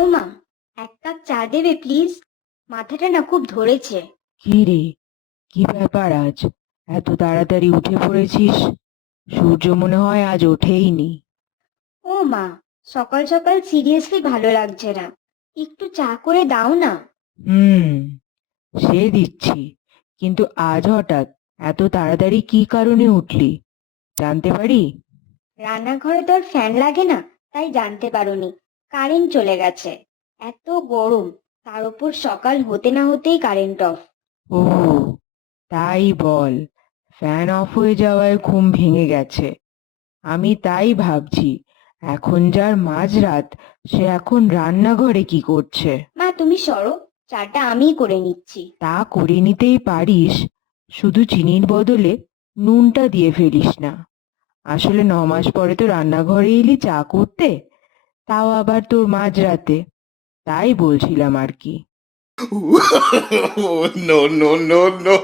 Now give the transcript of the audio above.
ও মা, এক কাপ চা দেবে প্লিজ? মাথাটা না খুব ধরেছে। কি রে, কি ব্যাপার আজ এত তাড়াতাড়ি উঠে পড়েছিস? সূর্য মনে হয় আজ ওঠেইনি। ও মা, সকাল সকাল সিরিয়াসলি ভালো লাগছে না। একটু চা করে দাও না। হুম, সে দিচ্ছি, কিন্তু আজ হঠাৎ এত তাড়াতাড়ি কি কারণে উঠলি, জানতে পারি? রান্নাঘরে তো আর ফ্যান লাগে না, তাই জানতে পারোনি। কারেন্ট চলে গেছে। এত গরম, তার উপর সকাল হতে না হতেই কারেন্ট অফ। ও, তাই বল। ফ্যান অফ হয়ে যাওয়ায় ঘুম ভেঙে গেছে। আমি তাই ভাবছি, এখন যার মাঝরাত, সে এখন রান্নাঘরে কি করছে। মা তুমি সরো, চাটা আমিই করে নিচ্ছি। তা করে নিতেই পারিস, শুধু চিনির বদলে নুনটা দিয়ে ফেলিস না। আসলে 9 মাস পরে তো রান্নাঘরে এলি চা করতে, তাও আবার তোর মাঝরাতে। তাই বলছিলাম আর কি। No, no, no, no.